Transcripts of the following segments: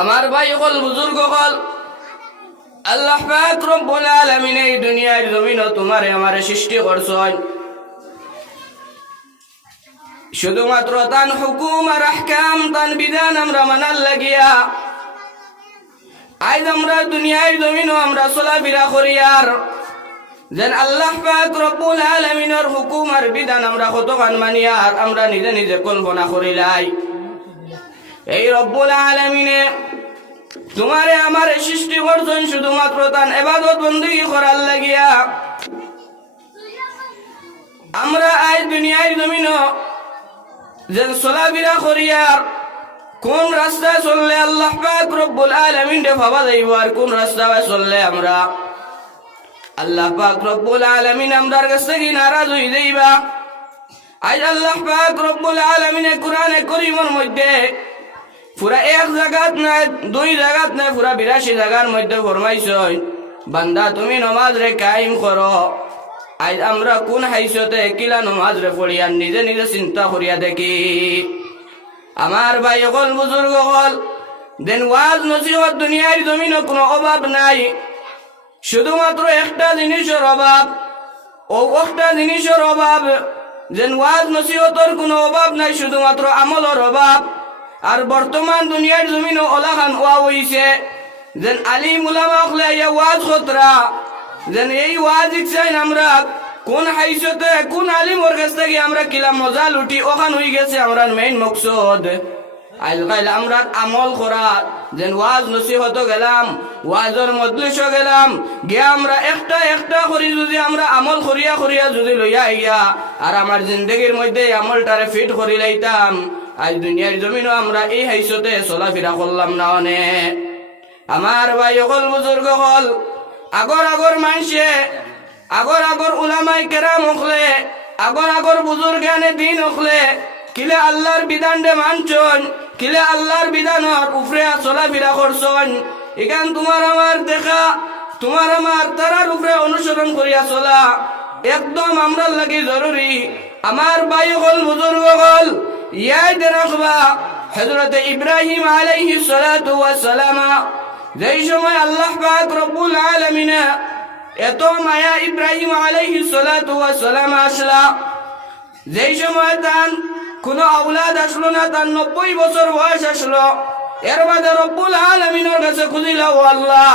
আমার ভাই হল বুজুর্গ হল, আল্লাহ পাক রব্বুল আলামিন এই দুনিয়ার জমিনও তোমারে আমারে সৃষ্টি করছেন শুধুমাত্র তান হুকুম আর আহকাম, তান বিধান আমরা মানার লাগিয়া। আজ আমরা দুনিয়ার জমিনও আমরা চলাফেরা করি আর যেন আল্লাহ পাক রব্বুল আলামিনের হুকুম আর বিধান আমরা কতখান মানি আর আমরা নিজে নিজে কল্পনা করিলাই। এই রব্বুল আলামিনে তোমারে আমারে সৃষ্টি করছেন শুধুমাত্র তান ইবাদত বندگی করার লাগিয়া। আমরা আজ দুনিয়ার জমিনও যেন চলাফেরা করি আর কোন রাস্তায় চললে আল্লাহ পাক রব্বুল আলামিন রে ভাবা যাইব আর কোন রাস্তায় চললে আমরা আল্লাহ পাক রব্বুল আলামিন আমরার কাছ থেকে নারাজ হয়ে যাইবা। আজ আল্লাহ পাক রব্বুল আলামিনে কোরআনে কারীমের মধ্যে পুরা এক জায়গাত নাই, দুই জায়গাত নাই, পুরা 82 জায়গার মধ্যে ফরমাইছেন, বান্দা তুমি নামাজ রে কায়েম করো। আজ আমরা কোন হাইসতে কিলা নামাজ রে পড়ি আর নিজে নিজে চিন্তা করিয়া দেখি। আমার ভাই হল বুজুর্গ হল, দেন ওয়াজ নসিহত দুনিয়ার জমিনে কোনো অভাব নাই, শুধুমাত্র একটা জিনিসের অভাব। ও একটা জিনিসের অভাব, যেন ওয়াজ নসিহতর কোনো অভাব নাই, শুধুমাত্র আমলের অভাব। আর বর্তমান দুনিয়ার জমিনে ওলাখান ওয়া হইছে যেন আলিম উলামা হলে ওয়াজ খতরা, যেন এই ওয়াজ ইচ্ছাইন আমরা কোন হাইসতে কোন আলিমর কাছ থেকে আমরা কিলা মজা লুটি ওখান হয়ে গেছে আমরা মেইন মকসদ। আজকাল আমরা আমল করা, যেন ওয়াজ নসিহত গেলাম, ওয়াজের মজলিসও গেলাম, গিয়া আমরা একটা একটা করি যদি আমরা আমল করিয়া করিয়া যদি লইয়া গিয়া আর আমার জিন্দগির মধ্যে আমলটারে ফিট করি লাইতাম, আজ দুনিয়ার জমিনও আমরা এই হাইসতে চলাফেরা করলাম না অনেক। আমার ভাই হল বুজুর্গ হল, আগর আগর মানুষে আগর আগর উলামাই কেরাম হকলে আগর আগর বুজুর্গানে দিন হকলে কিলে আল্লাহর বিধান দে মানছন, কিলে আল্লাহর বিধানের উপরে চলাফেরা করছন। এখান তোমার আমার দেখা, তোমার আমার তারার উপরে অনুসরণ করিয়া চলা একদম আমরার লাগি জরুরি। আমার ভাই হল বুজুর্গ হল, ইয়াদ রাখবা হযরত ইব্রাহিম আলাইহিস সালাতু ওয়াস সালাম যেই সময় আল্লাহ পাক রব্বুল আলামিন এত মায়া ইব্রাহিম আলাইহিস সালাতু ওয়াস সালাম আসলা, যেই সময় তার কোনো আওলাদ আসলো না, তার 90 বছর বয়স আসলো, এর বাদে রব্বুল আলামিনের কাছে খুঁজিলা, ও আল্লাহ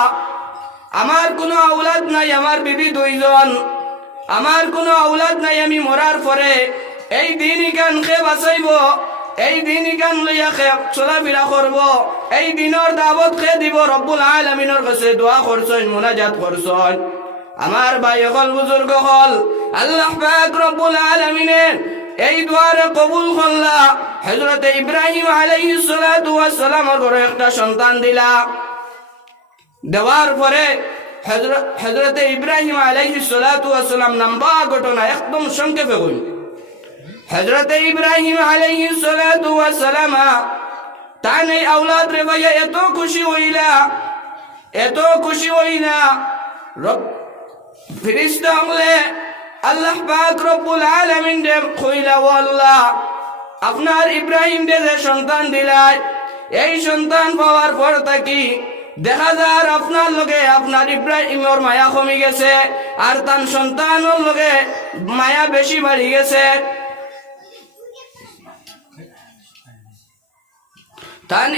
আমার কোনো আওলাদ নাই, আমার বিবি 2 জন, আমার কোনো আওলাদ নাই, আমি মরার পরে এই দিন ইকান খে বাঁচাইব, এই দিন ইকান লইয়া খে চলাফেরা করব, এই দিনের দাওয়াত খে দিব। রব্বুল আলামিনের কাছে দোয়া করছেন, মুনাজাত করছেন। আমার ভাই হল বুজুর্গ হল, আল্লাহ পাক রব্বুল আলামিনে এই দোয়ারে কবুল করলা। হযরত ইব্রাহিম আলাইহিস সালাতু ওয়াস সালামের ঘরে একটা সন্তান দিলা, দেওয়ার পরে হযরত ইব্রাহিম আলাইহিস সালাতু ওয়াস সালাম লম্বা ঘটনা একদম সংক্ষেপে কই। হযরত ইব্রাহিম আলাইহিস সালাতু ওয়াস সালাম তার এই আওলাদ রে ভাইয়া এত খুশি হইলা, এত খুশি হইলা, রব ফেরেশতা হলে আল্লাহ পাক রব্বুল আলামিন দে কইলা, ও আল্লাহ আপনার ইব্রাহিম দে যে সন্তান দিলাই, এই সন্তান পাওয়ার পর থাকি দেখা যায় আপনার লগে আপনার ইব্রাহিমের মায়া কমে গেছে আর তার সন্তানের লগে মায়া বেশি বাড়ি গেছে। তান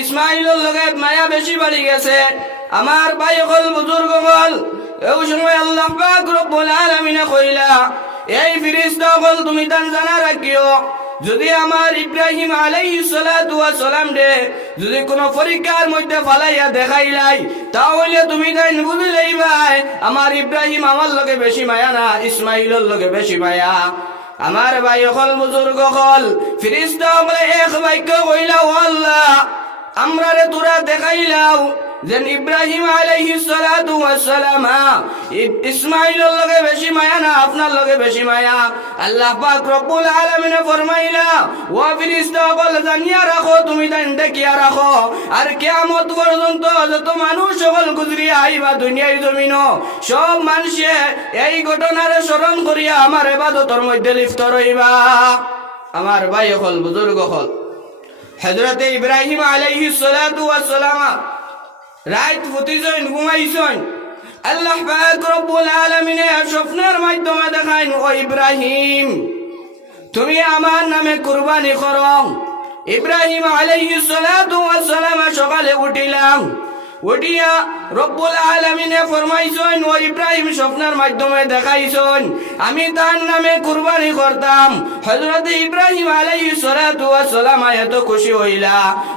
ইসমাইলের লগে মায়া বেশি বাড়ি গেছে। আমার ভাই হল বুজুর্গ হল, এই সময় আল্লাহ পাক রব্বুল আলামিন কইলা, এই ফেরেশতা হল তুমি তান জানা রাখিও, যদি আমার ইব্রাহিম আলাইহিস সালাতু ওয়াস সালাম দে যদি কোনো পরীক্ষার মধ্যে ফালাইয়া দেখাইলাই, তাহলে তুমি তাই বুঝে লইবাই আমার ইব্রাহিম আমার লগে বেশি মায়া না, ইসমাইলের লগে বেশি মায়া। আমার ভাই হল বুজুর্গ হল, ফেরেশতা বলে এক বাক্য কইলা, ও আল্লাহ আমরা রে তোরা দেখাইলাও যেন ইব্রাহিম আলাইহিস সালাতু ওয়াস সালাম ইসমাইলের লগে বেশি মায়া না, আপনার লগে বেশি মায়া। আল্লাহ পাক রব্বুল আলামিন ফরমাইলা, ও ফেরেশতা বল জানিয়া রাখো, তুমি তাই দেখিয়া রাখো, আর কিয়ামত পর্যন্ত যত মানুষ সকল গুজরিয়া আইবা দুনিয়ার জমিনও সব মানুষে এই ঘটনার স্মরণ করিয়া আমার ইবাদতের মধ্যে লিপ্ত রইবা। আমার ভাই হল বুজুর্গ হল, হযরতে ইব্রাহিম আলাইহিস সালাতু ওয়াস সালাম রাত ফুতিছেন ঘুমাইছেন আল্লাহ পাক রব্বুল আলামিনের স্বপ্নের মাধ্যমে দেখাইন ও ইব্রাহিম তুমি আমার নামে কুরবানি করো ইব্রাহিম আলাইহিস সালাতু ওয়াস সালাম সকালে উঠিলাম উঠিয়া রব্বুল আলামিনে ফরমাইছেন ও ইব্রাহিম স্বপ্নের মাধ্যমে দেখাইছেন আমি তার নামে কুরবানি করতাম হযরত ইব্রাহিম আলাইহিস সালাতু ওয়াস সালাম এত খুশি হইলা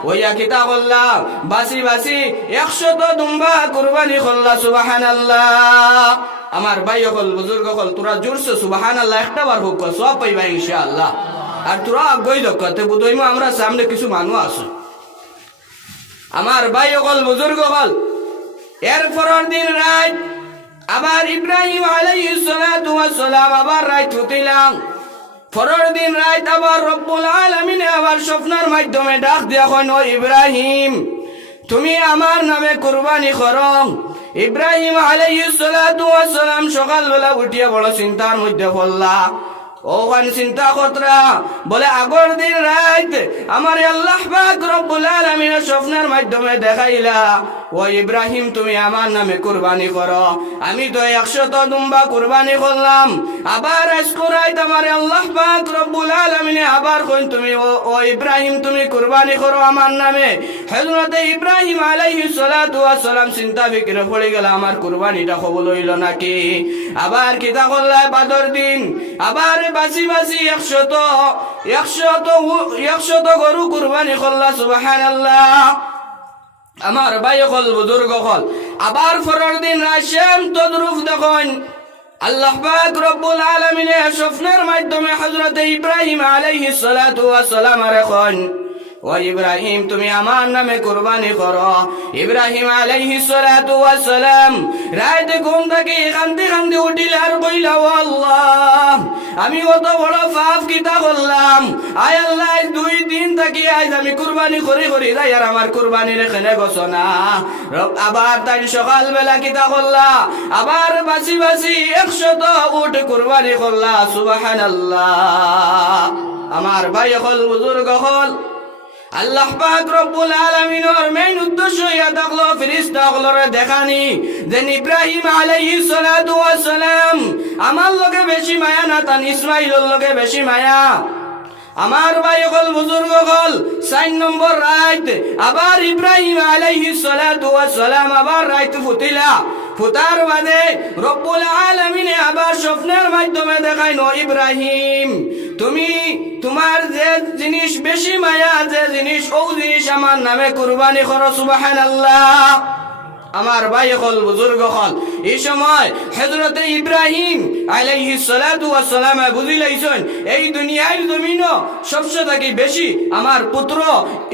ওইয়া কিতা করলা বাসি বাসি 100 দুম্বা কুরবানি করলা সুবহানাল্লাহ আমার ভাই হল বুজুর্গ হল তোরা জোরছে সুবহানাল্লাহ একটা বার হোক সব পাইবা ইনশাআল্লাহ আর তোরা আগ্রহী দক্ষতে বুঝইমু আমরা সামনে কিছু মানুষ আছে আমার ভাই হল বুজুর্গ হল এর পরের দিন রাত আবার ইব্রাহিম আলাইহিস সালাতু ওয়াস সালাম আবার রাত উঠিলাম পরের দিন রাত আবার রব্বুল আলামিন আবার স্বপ্নের মাধ্যমে ডাক দিয়া কইন ও ইব্রাহিম তুমি আমার নামে কুরবানি করো ইব্রাহিম আলাইহিস সালাতু ওয়াস সালাম সকালবেলা উঠিয়া বড় চিন্তার মধ্যে পড়লা ওখান চিন্তা করতরা বলে আগর দিন রাত আমার আল্লাহ পাক রব্বুল আলামিন স্বপ্নের মাধ্যমে দেখাইলা ও ইব্রাহিম তুমি আমার নামে কুরবানি করো আমি তো 100 দুম্বা কুরবানি করলাম আবার আজকে রাত আমার আল্লাহ পাক রব্বুল আলামিন আবার কইন তুমি ও ইব্রাহিম তুমি কুরবানি করো আমার নামে হযরত ইব্রাহিম আলাইহিস সালাতু ওয়াস সালাম চিন্তা বিক্রে পড়ে গেল আমার কুরবানিটা কবুল হইল নাকি আবার কিতা করলা বাদর দিন আবার বাসি বাসি 100 গরু কুরবানি করলা সুবহানাল্লাহ আমার ভাই হল বুজুর্গ হল আবার পরের দিন রাশেম তদরুফ দেখুন আল্লাহ পাক রব্বুল আলামিনের স্বপ্নের মাধ্যমে হযরত ইব্রাহিম আলাইহিস সালাতু ওয়াস সালাম রেখন ও ইব্রাহিম তুমি আমার নামে কুরবানি করো ইব্রাহিম আলাইহিস সালাতু ওয়াস সালাম রাতে ঘুম থেকে কাঁদতে উঠিল আর কইলা ও আল্লাহ আমি কত বড় পাপ কিতা করলাম আয় আল্লাহ 2 দিন থেকে আজ আমি কুরবানি করি যাই আর আমার কুরবানির এখানে ঘোষণা আবার তাই সকালবেলা কিতা করলা আবার বাসি বাসি 100 উট কুরবানি করলা সুবহানাল্লাহ আমার ভাই হল বুজুর্গ হল আল্লাহ পাক রব্বুল আলামিনের মেইন উদ্দেশ্য ইয়া থাকলো ফেরেশতা হলরে দেখানি যে ইব্রাহিম আলাইহিস সালাতু ওয়াস সালাম আমার লগে বেশি মায়া না তান ইসমাঈলের লগে বেশি মায়া আমার ভাই হল বুজুর্গ হল 4 নম্বর রাত আবার ইব্রাহিম আলাইহিস সালাতু ওয়াস সালাম আবার রাত ফুতিলা ফুতার বাদে রব্বুল আলামিন আবার স্বপ্নের মাধ্যমে দেখাইন ও ইব্রাহিম তুমি তোমার যে জিনিস বেশি মায়া যে জিনিস ও জিনিস আমার নামে কুরবানি করো সুবহানাল্লাহ আমার ভাই হল বুজুর্গ হল এই সময় হযরত ইব্রাহিম আলাইহিস সালাতু ওয়াস সালাম বুঝিলাইছেন এই দুনিয়ার জমিনও সবচেয়ে থেকে বেশি আমার পুত্র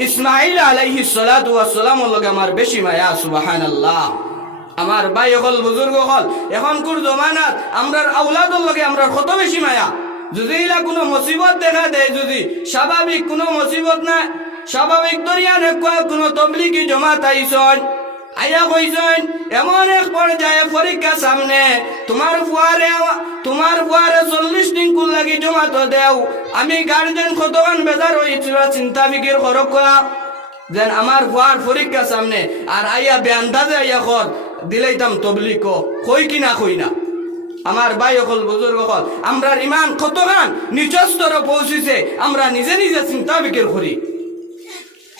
ইসমাঈল আলাইহিস সালাতু ওয়াস সালামের লগে আমার বেশি মায়া সুবহানাল্লাহ আমার ভাই হল বুজুর্গ হল এখনকার জমানাত আমরার আওলাদের লগে আমরা কত বেশি মায়া যদি ইলা কোনো মুসিবত দেখা দেয় যদি স্বাভাবিক কোনো মুসিবত না স্বাভাবিক দরিয়া কোনো তবলিগি জমাত আইছেন আয়া কইছেন এমন এক পর্যায়ে পরীক্ষা সামনে তোমার ফুয়ারে 40 দিন কুল লাগি জমাত দেও আমি গার্জেন কতক্ষণ বেজার হইছি চিন্তা ফিকির করকা যেন আমার ফুয়ার পরীক্ষা সামনে আর আইয়া বেআন্দাজে আইয়া কর দিলাইতাম তবলিগ কই কিনা কই না আমার ভাই হল বুজুর্গ হল আমরা ইমান কতখান নিচ স্তরে পৌঁছিছে আমরা নিজে নিজে চিন্তা বিকের করি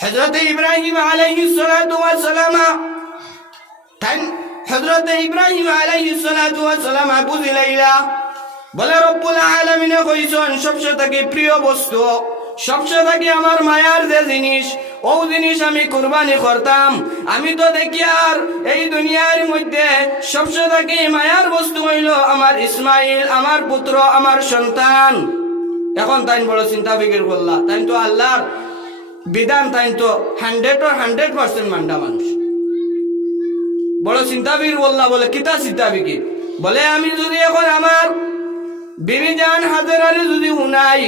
হযরত ইব্রাহিম আলাইহিস সালাতু ওয়াস সালাম হযরত ইব্রাহিম আলাইহিস সালাতু ওয়াস সালাম বুঝিলাইলা বলে রব্বুল আলামিন কইছেন সবচেয়ে থেকে প্রিয় বস্তু সবচেয়ে থেকে আমার মায়ার যে জিনিস ও জিনিস আমি কুরবানি করতাম আমি তো দেখি আর এই দুনিয়ার মধ্যে সবচেয়ে থেকে মায়ার বস্তু হইল আমার ইসমাঈল আমার পুত্র আমার সন্তান এখন তাই বড় চিন্তা ফিকির করলা তাই তো আল্লাহর বিধান তাই তো 100% মানটা মানুষ বড় চিন্তা ফিকির বললা বলে কিতা চিন্তা ফিকির বলে আমি যদি এখন আমার বিবি জান হাজেরারে যদি হুনাই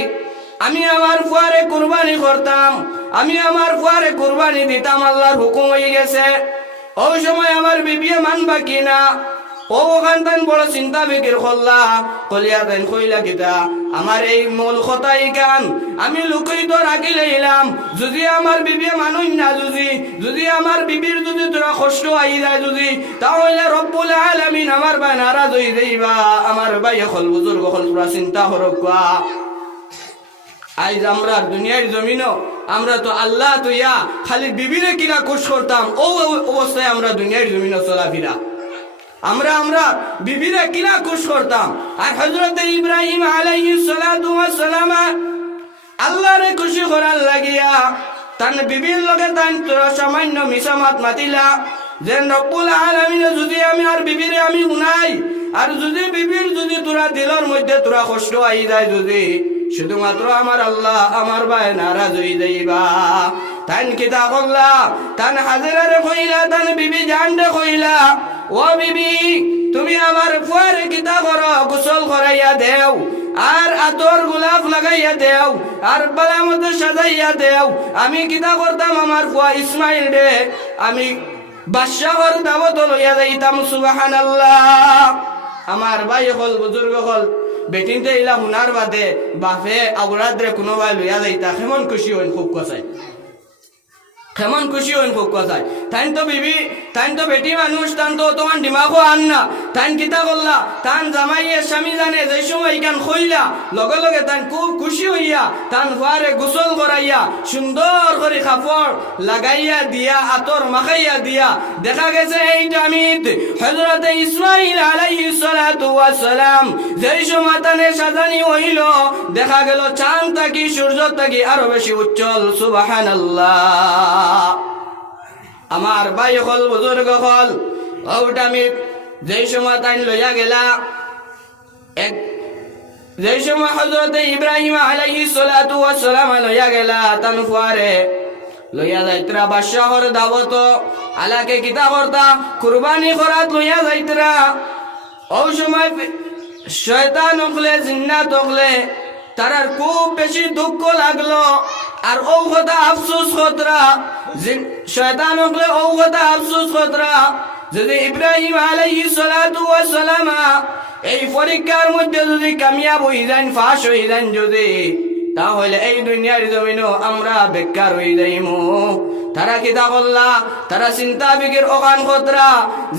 আমি আমার ফুয়ারে কুরবানি করতাম আমি আমার ফুয়ারে কুরবানি দিতাম আল্লাহর হুকুম হয়ে গেছে ওই সময় আমার বিবি মানবা কিনা ও ওখান তান বড় চিন্তা ফিকির করলা, কলিয়া তাই কইলা কিতা আমার এই মূল কথাই গান আমি লুকাই তো রাখি লইলাম, যদি আমার বিবি মানুষ না যদি আমার বিবির যদি তোরা কষ্ট আই যায় যদি, তাহলে রব্বুল আলামিন আমার ভাই নারাজ হই যাইবা। আমার ভাই হল বুজুর্গ হল তোরা চিন্তা করবা। আজ আমরা দুনিয়ার জমিনও আমরা তো আল্লাহ তো ইয়া খালি বিবিরে কিনা খুশ করতাম, ও অবস্থায় আমরা দুনিয়ার জমিনও চলাফেরা আমরা বিবিরে কিনা খুশ করতাম। আর হযরত ইব্রাহিম আলাইহিস সালাতু ওয়াস সালাম আল্লাহরে খুশি করার লাগিয়া তান বিবির লগে তান তোরা সামান্য মিসামাত মাতিলা, যেন রব্বুল আলামিন যদি আমি আর বিবিরে আমি শুনাই, আর যদি বিবির যদি তোরা দিলের মধ্যে তোরা কষ্ট আই যায় যদি, শুধুমাত্র আমার আল্লাহ আমার ভাই নারাজ হয়ে যাইবা। তান কিতা করলা, তান হাজেরারে কইলা, তান বিবি জানরে কইলা, ও বিবি তুমি আমার ফুয়ারে কিতা করো, গোসল করাইয়া দেও, আর আতর গোলাপ লাগাইয়া দেও, আর বালা মতো সাজাইয়া দেও। আমি কিতা করতাম আমার ফুয়া ইসমাইল রে আমি বাদশাহর দাওয়াত লইয়া যাইতাম। সুবহানাল্লাহ। আমার ভাই হল বুজুর্গ হল বেটিনতে ইলা হুনার বাদে বাপে আগুরাদ্রে কোনো ভাই লইয়া যাইতা কেমন খুশি হইন, খুব কষায় কেমন খুশি হইন, খুব কষায়। তাইন তো বিবি তাইন তো বেটি মানুষ, তান তো তোমার দিমাগও আন না। তাইন কিতা করলা, তান জামাইয়ের স্বামী জানে যে সময় ইকান খইলা লগে লগে তান খুব খুশি হইয়া তান ফারে গোসল করাইয়া সুন্দর করে কাপড় লাগাইয়া দিয়া আতর মাখাইয়া দিয়া, দেখা গেছে এই টাইমিত হযরত ইসমাইল আলাইহিস সালাতু ওয়াস সালাম যেই সময় তানে সাজানি হইল, দেখা গেল চাঁদ থাকি সূর্য থাকি আরো বেশি উজ্জ্বল। সুবহানাল্লাহ। আমার ভাই হল বুজুর্গ হল ওটামি যেই সময় তাই লইয়া গেলা, যেই সময় হযরত ইব্রাহিম আলাইহিস সালাতু ওয়াস সালাম লইয়া গেলা, তান ফুয়ারে লইয়া যাইতরা বাদশাহর দাওয়াত আলাকে কিতা করতা কুরবানি করাত লইয়া যাইতরা। ও সময় শয়তান হকলে জিন্নাত হকলে তারার খুব বেশি দুঃখ লাগলো, আর ও কথা আফসোস কতরা শয়তান হকলে ও কথা আফসোস কতরা, যদি ইব্রাহিম আলাইহিস সালাতু ওয়াস সালাম এই পরীক্ষার মধ্যে যদি কামিয়াব হই যান, ফাঁস হই যান যদি, তাহলে এই দুনিয়ার জমিনও আমরা বেকার হয়ে যাইমু। তারা কিতা করলা, তারা চিন্তা ফিকির ওখান কতরা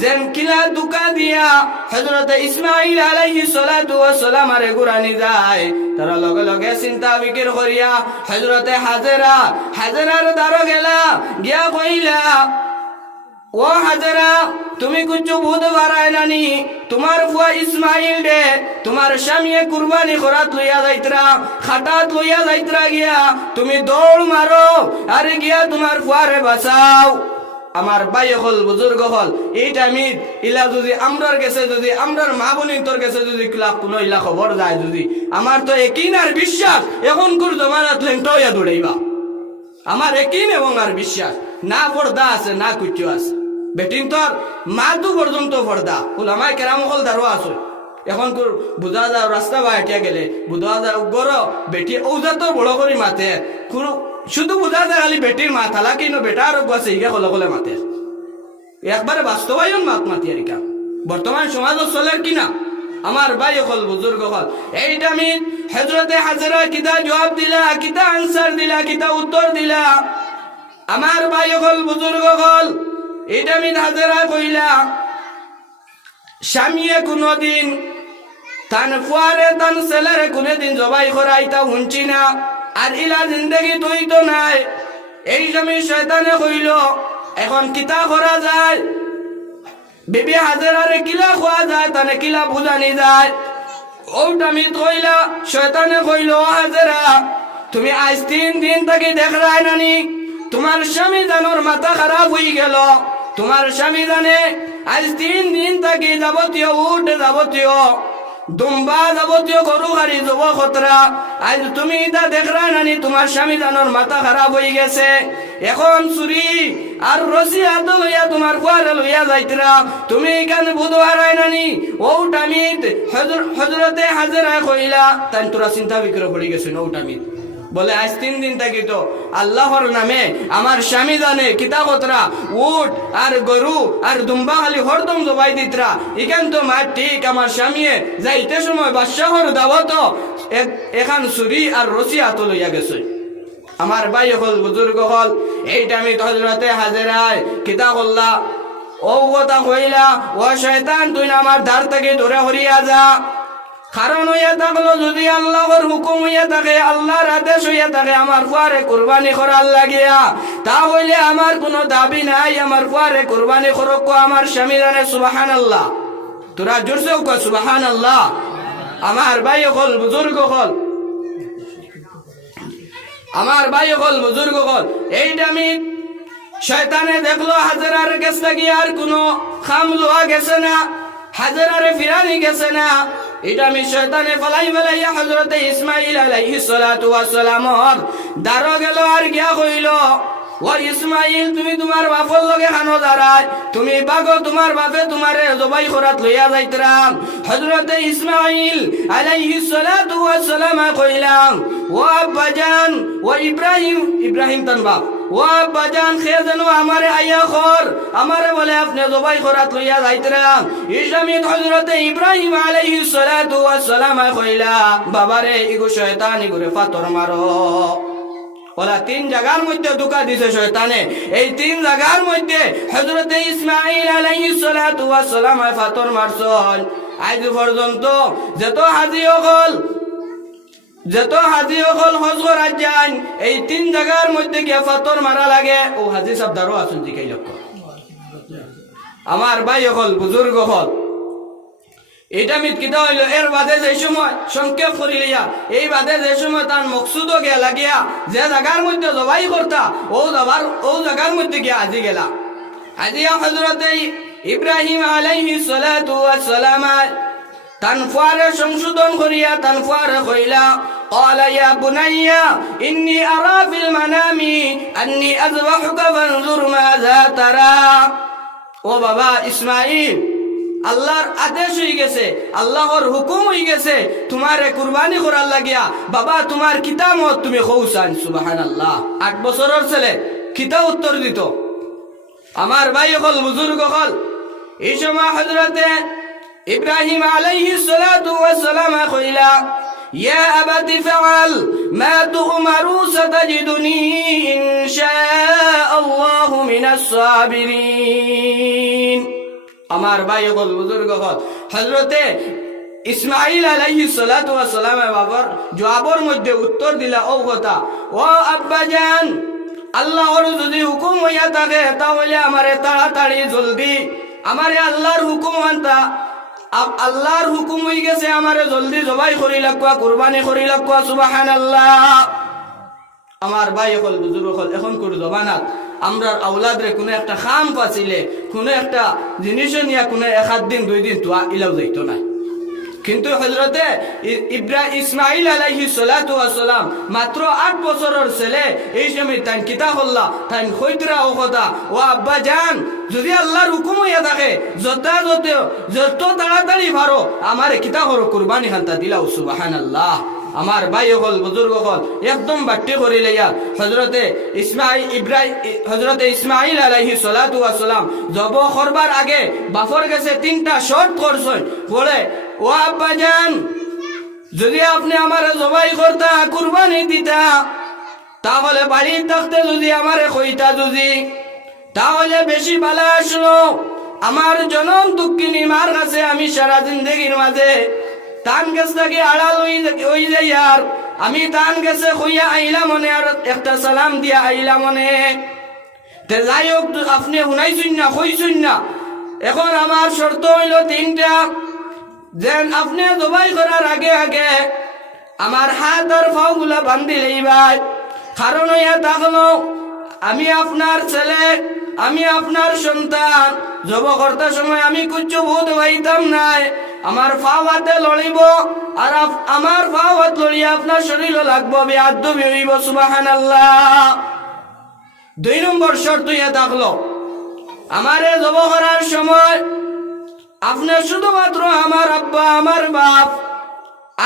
যেন কিলা দুকা দিয়া হযরত ইসমাইল আলাইহিস সালাতু ওয়াস সালাম আরে গুরানি যায়। তারা লগে লগে চিন্তা ফিকির করিয়া হযরত হাজেরার দ্বারা গেলা, গিয়া কইলা, ও হাজেরা তুমি কুছ বুঝতে পারায় নানি, তোমার ফুয়া ইসমাইল দে তোমার স্বামীয়ে কুরবানি করাত লইয়া যাইতরা, খাটাত লইয়া যাইতরা, গিয়া তুমি দৌড় মারো আর গিয়া তোমার ফুয়ারে বাঁচাও। আমার ভাই হল বুজুর্গ হল এই টাইমিত ইলা যদি আমরার গেছে, যদি আমরার মা বোনিন তোর গেছে যদি কোনো ইলা খবর যায় যদি, আমার তো একিন আর বিশ্বাস এখন কুর জমানাত লেংটইয়া দৌড়াইবা। আমার একিন এবং আর বিশ্বাস, না পর্দা আছে না কুচ্ছু আছে। বেটিন তোর মা দু পর্যন্ত পর্দা ওলামায়ে কেরাম হল দারো আছে। এখন বুঝা যাও রাস্তা বা হেঁটিয়া গেলে বুঝা যাও গর বেটি ওজা তো বড় করে মাতে, শুধু বুঝা যায় খালি বেটির মাথালা কিনো বেটা আর আছে ইগা কলে কলে মাতে, একবারে বাস্তবায়ন মাত মাতি আর ইকা বর্তমান সমাজ চলের কিনা। আমার ভাই হল বুজুর্গ হল এইটা আমি হযরতে হাজেরা কিতা জবাব দিলা, কিতা আনসার দিলা, কিতা উত্তর দিলা। আমার ভাই হল বুজুর্গ হল এইটা আমি হাজেরা কইলা, স্বামীয়ে কোনদিন তান ফুয়ারে তান ছেলেরে কোনদিন জবাই করাইতা শুনছি না, আর ইলা জিন্দগি তুই তো নাই। এই স্বামী শয়তানে কইল এখন কিতা করা যায়, বিবি হাজেরারে কিলা খোয়া যায়, তানে কিলা বুঝানি যায়। ওটা মিত কইলা, শয়তানে কইল, হাজেরা তুমি আজ 3 দিন থেকে দেখরাই নানি তোমার স্বামী জানোর মাথা খারাপ হয়ে গেল। তোমার স্বামী জানে আজ 3 দিন থেকে যাবতীয় উঠ যাবতীয় দুম্বা যাবতীয় গরু গাড়ি যাব খতরা, আজ তুমি এটা দেখরাই নানি তোমার স্বামী জানোর মাথা খারাপ হয়ে গেছে। এখন চুরি আর রশি হাত লইয়া তোমার কুয়ারে লইয়া যাইতরা, তুমি এখানে বুধবারাই নানি। ও টামিত হযরতে হাজেরা কইলা, তাই তোরা চিন্তা বিক্র পড়ে গেছে। ও টামিত বলে আজ 3 দিন থাকি তো আল্লাহর নামে আমার স্বামী জানে কিতা কতরা উট আর গরু আর দুম্বা খালি হরদম জবাই দিতরা এখান তো মা ঠিক আমার স্বামী যাইতে সময় বাদশাহর দাওয়াত এখান ছুরি আর রশি হাত লইয়া গেছে আমার ভাই হল বুজুর্গ হল এইটা আমি হযরতে হাজেরায় কিতা করলা ও কথা কইলা ও শয়তান তুই আমার ধার থেকে দূরে হরিয়া যা কারণ হইয়া থাকলো যদি আল্লাহর হুকুম হইয়া থাকে আল্লাহর আদেশ হইয়া থাকে আমার ফুয়ারে কুরবানি করার লাগিয়া তাহলে আমার কোনো দাবি নাই আমার ফুয়ারে কুরবানি করক আমার স্বামী জানে সুবহানাল্লাহ তোরা জোরসে কও সুবহানাল্লাহ আমার ভাই হল বুজুর্গ হল আমার ভাই হল বুজুর্গ হল এইটা আমি শয়তানে দেখলো হাজেরার কাছে গিয়ে আর কোনো খাম লোয়া গেছে না হাজেরারে ফিরানি গেছে না এটা আমি শয়তানে ফলাইয়া হযরতে ইসমাঈল আলাইহিস সালাতু ওয়াস সালামর দারো গেল আর গিয়া কইল ও ইসমাঈল তুমি তোমার বাপর লগে খানো দাঁড়ায় তুমি বাগো তোমার বাপে তোমারে জবাই করাত লইয়া যাইতরাম হযরতে ইসমাঈল আলাইহিস সালাতু ওয়াস সালাম কইলাম ও আব্বাজান ও ইব্রাহিম তান বাপ ও আব্বাজান খেয়ে যেন আমারে আইয়া খর আমারে বলে আপনি জবাই করাত লইয়া যাইতরাম ইসলামিত হযরতে ইব্রাহিম আলাইহিস সালাতু ওয়াস সালাম কইলা বাবারে ইগো শয়তান ইগোরে পাথর মারো ওলা 3 জায়গার মধ্যে ধোঁকা দিছে শয়তানে এই 3 জায়গার মধ্যে হযরতে ইসমাঈল আলাইহিস সালাতু ওয়াস সালাম পাথর মারছন আজ পর্যন্ত যত হাজি হল হজ করার যান এই 3 জায়গার মধ্যে গিয়ে পাথর মারা লাগে ও হাজি সাবদারও আসুন জিকাই লক্ষ্য আমার ভাই হল বুজুর্গ হল এটা মিথ্যা হইল এর বাদে যে সময় সংক্ষেপ করিলিয়া এই বাদে যে সময় তার মকসুদও গিয়া লাগিয়া যে জায়গার মধ্যে জবাই করতা ও জায়গার মধ্যে গিয়া আজি গেলা আজিয়া হযরতে ইব্রাহিম আলাইহিস সালাতু ওয়াস সালাম তানফারে সংশোধন করিয়া তানফারে কইলা قال يا بني إني أرى في المنام أني أذبحك فانظر ماذا ترى ও বাবা ইসমাঈল আল্লাহর আদেশ হয়ে গেছে আল্লাহর হুকুম হয়ে গেছে তোমারে কুরবানি করার লাগিয়া বাবা তোমার কিতা মত তুমি কওসান সুবহানাল্লাহ 8 বছরের ছেলে কিতা উত্তর দিত আমার ভাই হল বুজুর্গ হল এই সময় হযরতে ইব্রাহিম আলাইহিস সালাতু ওয়াস সালাম কইলা ইয়া আবাতি ফাআল মা তু'মারু সাতাজিদুনি ইনশাআল্লাহু মিনাস সাবিরিন আমার ভাই হল বুজুর্গ হল হযরতে ইসমাঈল আলাইহিস সালাতু ওয়াস সালাম বাবার জবাবের মধ্যে উত্তর দিলা ও কথা ও আব্বাজান আল্লাহর যদি হুকুম হইয়া থাকে তাহলে আমারে তাড়াতাড়ি জলদি আমারে আল্লাহর হুকুম আনতা আল্লাহর হুকুম হয়ে গেছে আমারে জলদি জবাই করি লাগবা কুরবানি করি লাগবা সুবহানাল্লাহ আমার ভাই হল বুজুর্গ হল এখন কোন জবানাত আমরার আওলাদরে কোনো একটা খাম পাছিলে কোনো একটা জিনিস নিয়ে কোনো 1 দিন 2 দিন তো ইলাও যাইতো না কিন্তু হযরতে ইসমাঈল আলাইহিস সালাতু ওয়াস সালাম মাত্র 8 বছরের ছেলে এই সময় তান কিতা হল্লা তান কইতরা ও কথা ও আব্বা জান যদি আল্লাহর হুকুম হইয়া থাকে যত তাড়াতাড়ি পারো আমারে কিতা করো কুরবানি খান্তা দিলাও সুবহানাল্লাহ আমার ভাই হল বুজুর্গ হল একদম বাট্টি করিলে ইয়া হযরতে ইসমাঈল আলাইহিস সালাতু ওয়াস সালাম জব করবার আগে বাফর কাছে 3টা শর্ত করছেন বলে ও আব্বা জান যদি আপনি আমারে জবাই করতা কুরবানি দিতা তাহলে বাড়ি থাকতে যদি আমারে কইতা যদি তাহলে বেশি ভালো আসলো আমার জনম দুঃখিনী মার কাছে আমি সারা জিন্দেগির মাঝে তান গেছ থেকে আড়াল হই যাই আর আমি তান গেছে কইয়া আইলা মনে আর একটা সালাম দিয়া আইলা মনে তে যাই হোক আপনি শুনাইছুন না কইছুন না এখন আমার শর্ত হইল 3টা যেন আপনি জবাই করার আগে আগে আমার হাত আর পাও গুলা বান্ধি লইবাই কারণ হইয়া থাকলো আমি আপনার ছেলে আমি আপনার সন্তান জব করতে সময় আমি কুচ্ছু বোধ পাইতাম নাই আমার পাও হাতে লড়িব আর আমার পাও হাত লড়িয়া আপনার শরীরও লাগবো বেআদবি হইব সুবহানাল্লাহ 2 নম্বর শর্ত হইয়া থাকলো আমারে জব করার সময় আপনি শুধুমাত্র আমার আব্বা আমার বাপ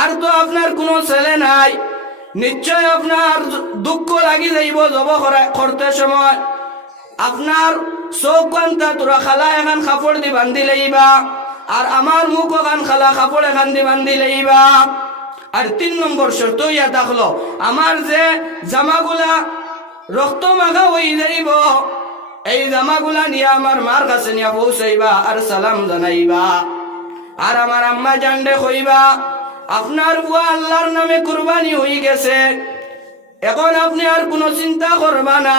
আর তো আপনার কোনো ছেলে নাই নিশ্চয় আপনার দুঃখ লাগি যাইব জব করতে সময়। আপনার চোখ কান্তা তোরা খালা এখন কাপড় দি বান্ধি লইবা, আর আমার মুখ ওখান খালা কাপড় এখান দি বান্ধি লইবা। আর 3 নম্বর শর্ত ইয়া থাকলো, আমার যে জামাগুলা রক্ত মাখা হয়ে যাইব, এই জামাগুলা নিয়ে আমার মার কাছে নিয়ে পৌঁছাইবা আর সালাম জানাইবা। আর আমার আম্মা জানডে কইবা আপনার বুয়া আল্লাহর নামে কুরবানি হয়ে গেছে, এখন আপনি আর কোনো চিন্তা করবা না,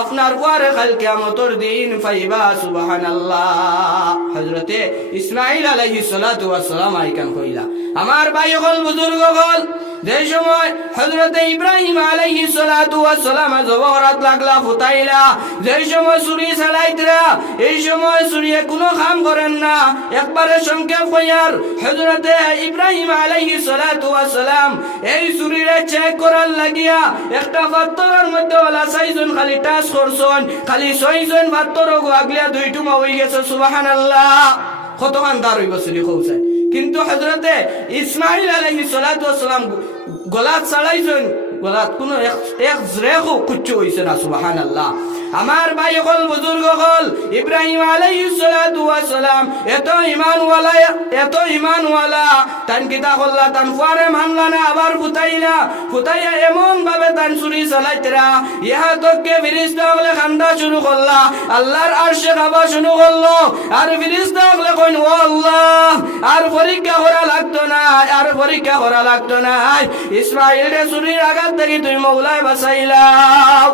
আপনার বুয়ারে কাল কিয়ামতের দিন পাইবা। সুবহানাল্লাহ। হযরতে ইসমাঈল আলাইহিস সালাতু ওয়াস সালাম আইকান কইলা। আমার ভাই হল বুজুর্গ হল, যে সময় হযরতে ইব্রাহিম আলাইহিস সালাতু ওয়াস সালাম জবহরাত লাগলা ফুতাইলা, যে সময় ছুরি চালাইতরা, এই সময় ছুরিয়ে কোনো কাম করেন না। একবারে সংক্ষেপ কইয়ার হযরতে ইব্রাহিম আলাইহিস সালাতু ওয়াস সালাম এই ছুরিরে চেক করার লাগিয়া একটা পাথরের মধ্যে ওলা 6 জন খালি টাচ করছন, খালি 6 জন পাথর আগলিয়া 2 টুমা হয়ে গেছে। সুবহানাল্লাহ। কতখান দার হইব ছুরি কৌসায়। কিন্তু হযরতে ইসমাঈল আলাইহিস সালাতু ওয়াস সালাম গলাত চালাইছেন, গলাত কোনো এক জরেখো কুচ্ছু হইছে না। সুবহানাল্লাহ। আমার ভাই হল বুজুর্গ হল, ইব্রাহিম আলাইহিস সালাতু ওয়াস সালাম এত ঈমানওয়ালা তান কিতা করলা, তান ফুয়ারে মানলা না, আবার ফুতাইয়া এমন ভাবে তান ছুরি চালাইতরা, ইহা তককে ফেরেশতা হলে খান্দা শুরু করলা, আল্লাহর আরশে খাবা শুরু করলো। আর ফেরেশতা হলে কইন ও আল্লাহ, আর পরীক্ষা করা লাগতো না, আর পরীক্ষা করা লাগতো না, ইসমাঈল রে ছুরির আঘাত থেকে তুমি মওলায় বাঁচাইলাও।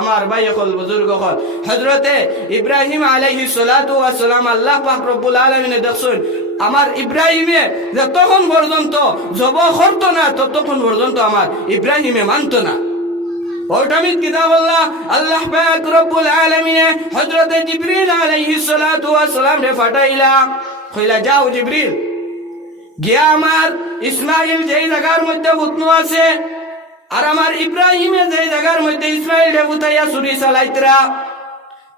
আমার ভাই হল বুজুর্গ হল, হযরতে ইব্রাহিম আলাইহিস সালাতু ওয়াস সালাম আল্লাহ পাক রব্বুল আলামিন দেখছেন, আমার ইব্রাহিমে যতক্ষণ পর্যন্ত জব করতো না ততক্ষণ পর্যন্ত আমার ইব্রাহিমে মানতো না। ওটামিত কিতাব আল্লাহ পাক রব্বুল আলামিন হযরতে জিবরিল আলাইহিস সালাতু ওয়াস সালাম রে ফাটাইলা, কইলা যাও জিবরিল, গিয়া আমার ইসমাঈল যেই জায়গার মধ্যে ফুতনো আছে আর আমার ইব্রাহিমে যে জায়গার মধ্যে ইসমাঈল রে ফুতাইয়া ছুরি চালাইতরা,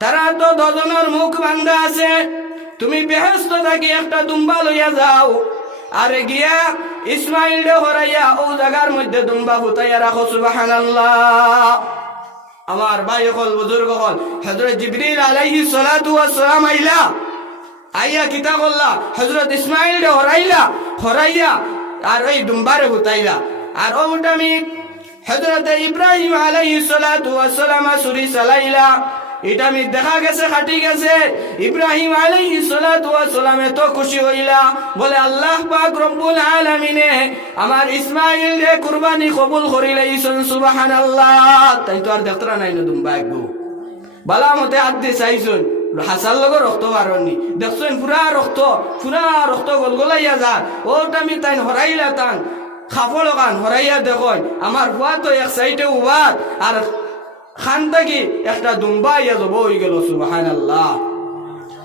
তারা তো 2 জনের মুখ বান্ধা আছে, তুমি বেহেশত থাকি একটা দুম্বা লইয়া যাও, আর গিয়া ইসমাঈল রে হরাইয়া ও জায়গার মধ্যে দুম্বা ফুতাইয়া রাখো। সুবহানাল্লাহ। আমার ভাই হল বুজুর্গ হল, হযরত জিবরিল আলাইহিস সালাতু ওয়াস সালাম আইয়া কিতা করলা, হযরত ইসমাঈল রে হরাইয়া আর ওই দুম্বারে ফুতাইলা। আর ওটামি হযরত ইব্রাহিম আলাইহিস সালাতু ওয়াস সালাম ছুরি চালাইলা, এটা আমি দেখা গেছে খাটি গেছে। ইব্রাহিম আলাইহিস সালাতু ওয়াস সালাম এত খুশি হইলা, বলে আল্লাহ পাক রব্বুল আলামিনে আমার ইসমাঈল রে কুরবানি কবুল করি লাইছেন। সুবহানাল্লাহ। তাই তো আর দেখতরা নাই না দুম্বা একগো বালা মতে হাত দিয়ে চাইছেন, হাসার লগর রক্ত বারণি দেখছেন, পুরা রক্ত গলগলাইয়া যার। ওটা আমি তাই হরাইলা, তান খাফল কান হরাইয়া দেখুন, আমার বুয়া তো এক সাইডে উবাদ আর খান থাকি একটা দুম্বা ইয়া যাব হয়ে গেল। সুবহানাল্লাহ।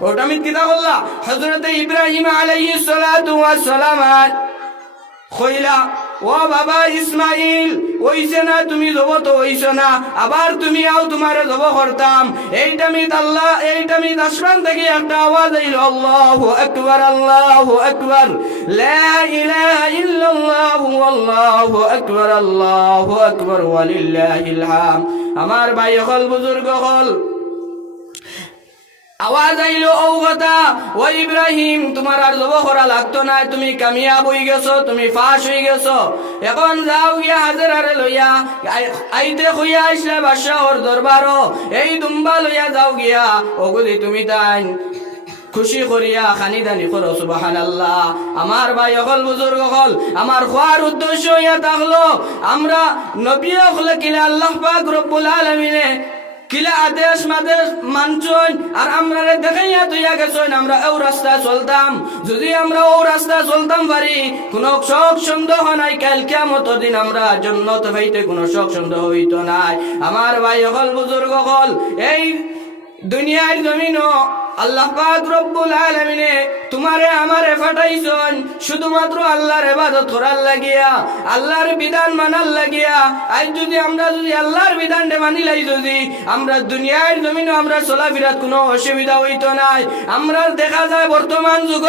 ওটা আমি কিতা করলা, হযরতে ইব্রাহিম আলাইহিস সালাতু ওয়াস সালাম কইলা, ও বাবা ইসমাঈল, ওইছে না তুমি জব তো হইছ না, আবার তুমি আও তোমারে জব করতাম। এইটা আমি আসমান থেকে একটা আওয়াজ আইল, আল্লাহু আকবার, আল্লাহু আকবার, লা ইলাহা ইল্লাল্লাহু আল্লাহু আকবার, আল্লাহু আকবার ওয়ালিল্লাহিল হামদ। আমার ভাই হল বুজুর্গ হল, আওয়াজ আইলো ও কথা, ও ইব্রাহিম তোমার আর জব করা লাগতো না, তুমি কামিয়াব হয়ে গেছো, তুমি ফাঁস হয়ে গেছো, এখন যাও গিয়া হাজেরারে লইয়া আইতে হইয়া আসলে বাদশাহর দরবারও এই দুম্বা লইয়া যাও গিয়া, ওগুলি তুমি তাই খুশি করিয়া খানিদানি করো। সুবহানাল্লাহ। আমার ভাই হল বুজুর্গ হল, আমার খোয়ার উদ্দেশ্য ইয়া থাকলো, আমরা নবী হলে কিলা আল্লাহ পাক রব্বুল আলামিনে কিলা আদেশ মাদেশ মানছন, আর আমরা দেখাইয়া তুইয়া গেছন আমরা ও রাস্তা চলতাম। যদি আমরা ও রাস্তা চলতাম পারি, কোন শোক সন্দেহ নাই, কাল কিয়ামতের দিন আমরা জান্নাত পাইতে কোনো শোক সন্দেহ হইতো নাই। আমার ভাই হল বুজুর্গ হল, এই দুনিয়ার জমিনও আল্লাহ পাক রব্বুল আলামিনে তোমারে আমারে ফাটাইছন শুধুমাত্র আল্লাহর ইবাদত করার লাগিয়া, আল্লাহর বিধান মানার লাগিয়া। আজ যদি আমরা আল্লাহর বিধানটা মানি লাই, যদি আমরা দুনিয়ার জমিনে আমরা চলাফেরার কোনো অসুবিধা হইতো নাই। আমরা দেখা যায় বর্তমান যুগ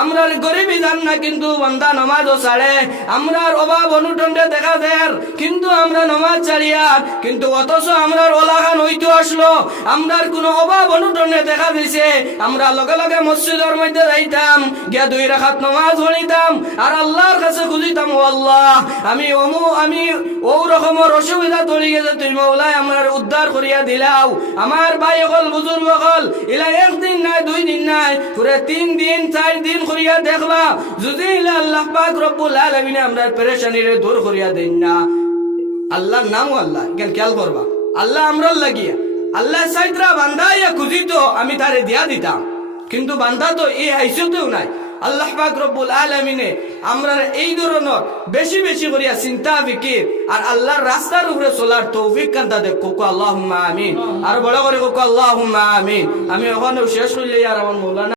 আমরা গরিবি জান না, কিন্তু বান্দা নমাজও ছাড়ে। আমরার অভাব অনুটনটা দেখা দেয়, কিন্তু আমরা নমাজ ছাড়িয়া, কিন্তু অথচ আমরার ওলাখান হইতে আসলো, আমরার কোনো অভাব অনুটনে দেখা দিছে, আমরা লগে লগে মসজিদের মধ্যে যাইতাম, গিয়া 2 রাকাত নামাজ পড়িতাম আর আল্লাহর কাছে খুঁজিতাম, ও আল্লাহ আমি ও রকমের অসুবিধা তৈরি গেছে, তুই মৌলাই আমার উদ্ধার করিয়া দিলাও। আমার ভাই হল বুজুর্গ হল ইলা 1 দিন নাই 2 দিন নাই পুরো 3 দিন 4 দিন করিয়া দেখবা, যদি ইলা আল্লাহ পাক রব্বুল আলামিন আমরা পেরেশানিরে দূর করিয়া দেন না। আল্লাহর নাম আল্লাহ কেন খেয়াল করবা, আল্লাহ আমরার লাগিয়া, আল্লাহ সাইদরা বান্দা ইয়া খুঁজিত আমি তারে দিয়া দিতাম, কিন্তু বান্দা তো এই হাইসতেও নাই। আল্লাহ পাক রব্বুল আলামিনে আমরা এই ধরনের বেশি বেশি করিয়া চিন্তা ফিকির আর আল্লাহর রাস্তার উপরে চলার তৌফিক কান্দা দেখ। কোকো আল্লাহুম্মা আমিন, আর বড় করে কোকো আল্লাহুম্মা আমিন। আমি ওখানে শেষ করলে আর আমার মৌলানা